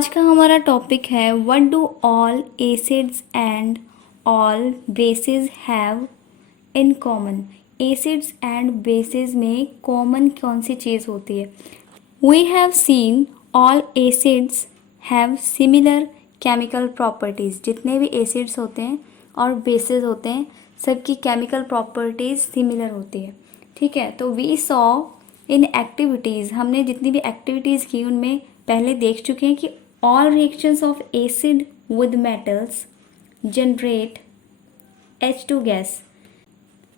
आज का हमारा टॉपिक है what do all acids and all bases have in common. Acids and bases में कॉमन कौन सी चीज़ होती है। We have seen all acids have similar chemical properties. जितने भी एसिड्स होते हैं और बेसिस होते हैं सबकी केमिकल प्रॉपर्टीज़ सिमिलर होती है। ठीक है, तो वी सॉ इन एक्टिविटीज़, हमने जितनी भी एक्टिविटीज़ की उनमें पहले देख चुके हैं कि all reactions of acid with metals generate H2 gas.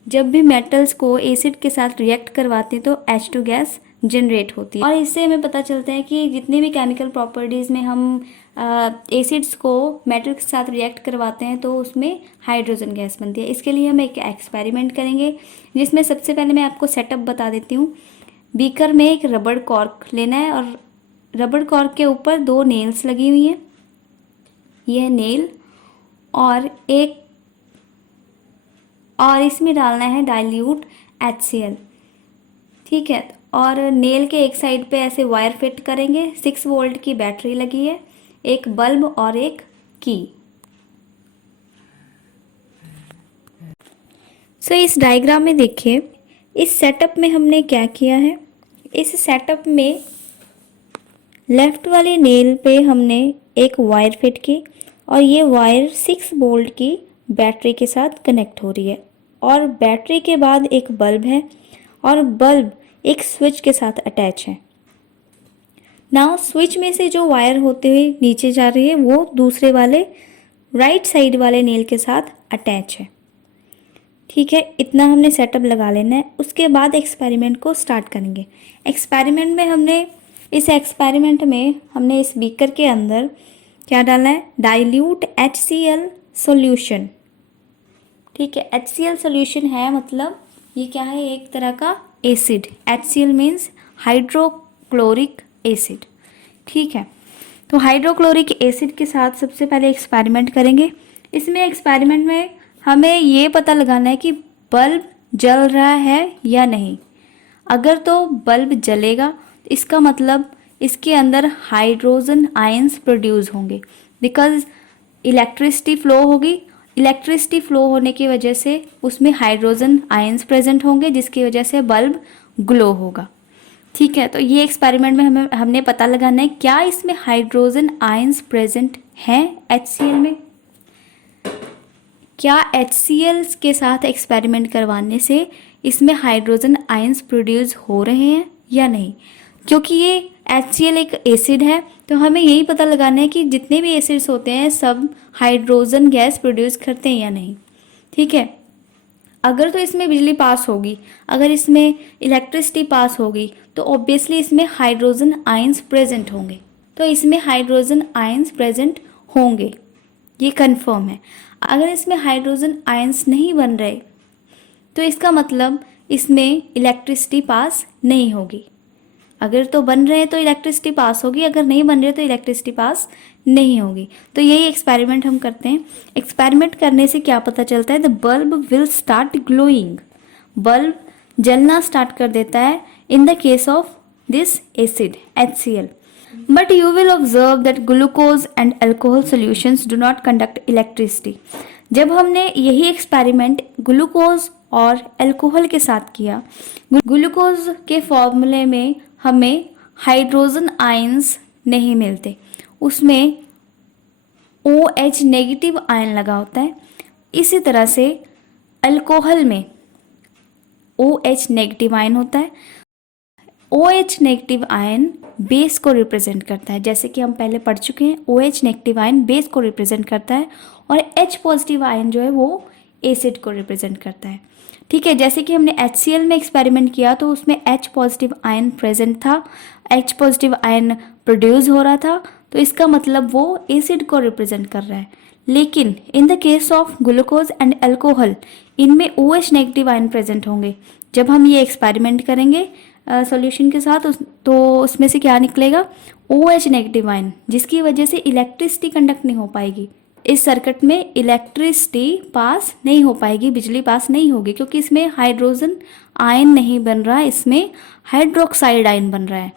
जब भी मेटल्स को एसिड के साथ रिएक्ट करवाते हैं तो H2 गैस जनरेट होती है। और इससे हमें पता चलता है कि जितने भी केमिकल प्रॉपर्टीज़ में हम एसिड्स को मेटल के साथ रिएक्ट करवाते हैं तो उसमें हाइड्रोजन गैस बनती है। इसके लिए हम एक एक्सपेरिमेंट करेंगे जिसमें सबसे पहले मैं आपको सेटअप बता देती हूँ। बीकर में एक रबड़ कॉर्क लेना है और रबड़ कॉर्क के ऊपर 2 नेल्स लगी हुई हैं। यह नेल और इसमें डालना है डाइल्यूट HCl। ठीक है, और नेल के एक साइड पे ऐसे वायर फिट करेंगे। 6 वोल्ट की बैटरी लगी है, एक बल्ब और एक की। सो इस डायग्राम में देखिए, इस सेटअप में हमने क्या किया है। इस सेटअप में लेफ्ट वाले नेल पे हमने एक वायर फिट की और ये वायर 6 वोल्ट की बैटरी के साथ कनेक्ट हो रही है और बैटरी के बाद एक बल्ब है और बल्ब एक स्विच के साथ अटैच है। नाउ स्विच में से जो वायर होते हुए नीचे जा रही है वो दूसरे वाले राइट साइड वाले नेल के साथ अटैच है। ठीक है, इतना हमने सेटअप लगा लेना है। उसके बाद एक्सपेरिमेंट को स्टार्ट करेंगे। इस एक्सपेरिमेंट में हमने इस बीकर के अंदर क्या डालना है, डाइल्यूट HCl सॉल्यूशन। ठीक है, HCl सॉल्यूशन है, मतलब ये क्या है, एक तरह का acid. HCl means hydrochloric acid. ठीक है, तो हाइड्रोक्लोरिक एसिड के साथ सबसे पहले एक्सपेरिमेंट करेंगे। इसमें एक्सपेरिमेंट में हमें ये पता लगाना है कि बल्ब जल रहा है या नहीं। अगर तो बल्ब जलेगा इसका मतलब इसके अंदर हाइड्रोजन आयंस प्रोड्यूस होंगे, बिकॉज इलेक्ट्रिसिटी फ्लो होगी। इलेक्ट्रिसिटी फ्लो होने की वजह से उसमें हाइड्रोजन आयंस प्रेजेंट होंगे जिसकी वजह से बल्ब ग्लो होगा। ठीक है, तो ये एक्सपेरिमेंट में हमने पता लगाना है क्या इसमें हाइड्रोजन आयंस प्रेजेंट हैं HCl में। क्या HCl के साथ एक्सपेरिमेंट करवाने से इसमें हाइड्रोजन आयंस प्रोड्यूस हो रहे हैं या नहीं। क्योंकि ये HCl एक एसिड है तो हमें यही पता लगाना है कि जितने भी एसिड्स होते हैं सब हाइड्रोजन गैस प्रोड्यूस करते हैं या नहीं। ठीक है, अगर तो इसमें बिजली पास होगी, अगर इसमें इलेक्ट्रिसिटी पास होगी तो ऑब्वियसली इसमें हाइड्रोजन आयंस प्रेजेंट होंगे। तो इसमें हाइड्रोजन आयंस प्रेजेंट होंगे, ये कंफर्म है। अगर इसमें हाइड्रोजन आयंस नहीं बन रहे तो इसका मतलब इसमें इलेक्ट्रिसिटी पास नहीं होगी। अगर तो बन रहे हैं तो इलेक्ट्रिसिटी पास होगी, अगर नहीं बन रहे तो इलेक्ट्रिसिटी पास नहीं होगी। तो यही एक्सपेरिमेंट हम करते हैं। एक्सपेरिमेंट करने से क्या पता चलता है, the bulb will start glowing. Bulb जलना स्टार्ट कर देता है in the case of this acid HCl। But you will observe that glucose and alcohol solutions do not conduct electricity. जब हमने यही एक्सपेरिमेंट ग्लूकोज और अल्कोहल के साथ किया, ग्लूकोज के फॉर्मूले में हमें हाइड्रोजन आयंस नहीं मिलते, उसमें OH नेगेटिव आयन लगा होता है। इसी तरह से अल्कोहल में OH नेगेटिव आयन होता है। OH नेगेटिव आयन बेस को रिप्रेजेंट करता है, जैसे कि हम पहले पढ़ चुके हैं। OH नेगेटिव आयन बेस को रिप्रेजेंट करता है और H पॉजिटिव आयन जो है वो एसिड को रिप्रेजेंट करता है। ठीक है, जैसे कि हमने HCl में एक्सपेरिमेंट किया तो उसमें H पॉजिटिव आयन प्रेजेंट था, H पॉजिटिव आयन प्रोड्यूस हो रहा था, तो इसका मतलब वो एसिड को रिप्रेजेंट कर रहा है। लेकिन in the case of glucose and alcohol इनमें OH नेगेटिव आयन प्रेजेंट होंगे। जब हम ये एक्सपेरिमेंट करेंगे सॉल्यूशन के साथ तो उसमें से क्या निकलेगा, OH नेगेटिव आयन, जिसकी वजह से इलेक्ट्रिसिटी कंडक्ट नहीं हो पाएगी। इस सर्किट में इलेक्ट्रिसिटी पास नहीं हो पाएगी, बिजली पास नहीं होगी, क्योंकि इसमें हाइड्रोजन आयन नहीं बन रहा है, इसमें हाइड्रोक्साइड आयन बन रहा है।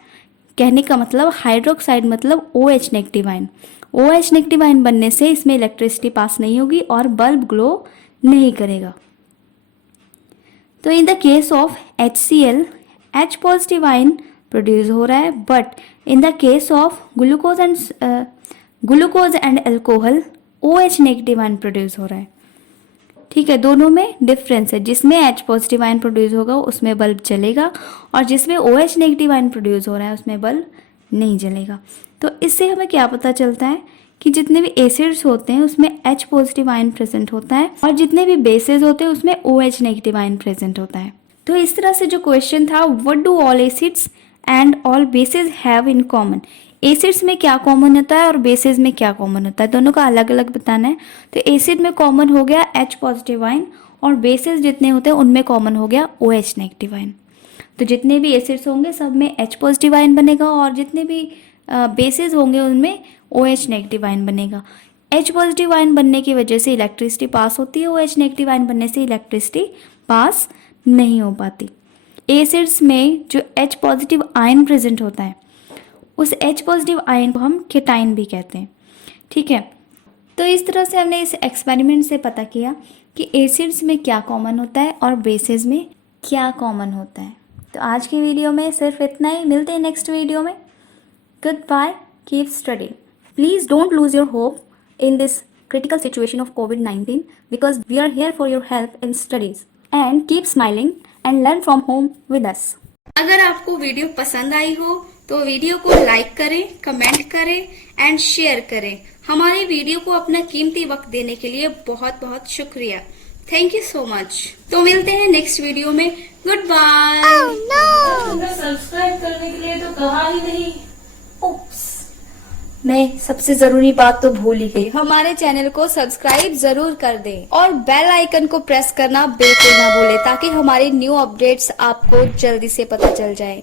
कहने का मतलब हाइड्रोक्साइड मतलब OH negative ion. OH negative ion बनने से इसमें इलेक्ट्रिसिटी पास नहीं होगी और बल्ब ग्लो नहीं करेगा। तो in the case of HCl H positive ion produce हो रहा है, but in the case of glucose and alcohol OH negative ion produce हो रहा है। ठीक है, दोनों में डिफरेंस है। जिसमें H पॉजिटिव आयन प्रोड्यूस होगा उसमें बल्ब जलेगा और जिसमें OH नेगेटिव आयन प्रोड्यूस हो रहा है उसमें बल्ब नहीं जलेगा। तो इससे हमें क्या पता चलता है कि जितने भी एसिड्स होते हैं उसमें H पॉजिटिव आयन प्रेजेंट होता है और जितने भी बेसेस होते हैं उसमें OH नेगेटिव आयन प्रेजेंट होता है। तो इस तरह से जो क्वेश्चन था, what do all acids and all bases have in common, acids में क्या कॉमन होता है और बेसिस में क्या कॉमन होता है, दोनों का अलग अलग बताना है। तो एसिड में कॉमन हो गया H पॉजिटिव आयन और बेसिस जितने होते हैं उनमें कॉमन हो गया OH नेगेटिव आयन। तो जितने भी एसिड्स होंगे सब में H पॉजिटिव आयन बनेगा और जितने भी बेसिस होंगे उनमें OH नेगेटिव आयन बनेगा। H पॉजिटिव आयन बनने की वजह से इलेक्ट्रिसिटी पास होती है, OH नेगेटिव आयन बनने से इलेक्ट्रिसिटी पास नहीं हो पाती। एसिड्स में जो H पॉजिटिव आयन प्रेजेंट होता है उस H पॉजिटिव आयन को हम केटाइन भी कहते हैं। ठीक है, तो इस तरह से हमने इस एक्सपेरिमेंट से पता किया कि एसिड्स में क्या कॉमन होता है और बेसिस में क्या कॉमन होता है। तो आज की वीडियो में सिर्फ इतना ही, मिलते हैं नेक्स्ट वीडियो में। Goodbye, keep study. Please don't lose your hope in this critical situation of COVID-19 because we are here for your help in studies and keep smiling and learn from home with us। अगर आपको video पसंद आई हो तो video को like करें, comment करें and share करें। हमारे वीडियो को अपना कीमती वक्त देने के लिए बहुत बहुत शुक्रिया। Thank you so much. तो मिलते हैं नेक्स्ट वीडियो में। Goodbye. सब्सक्राइब करने के लिए तो कहा ही नहीं। उप्स, मैं सबसे जरूरी बात तो भूल ही गई। हमारे चैनल को सब्सक्राइब जरूर कर दें और बेल आइकन को प्रेस करना बिल्कुल ना भूलें ताकि हमारे न्यू अपडेट्स आपको जल्दी से पता चल जाए।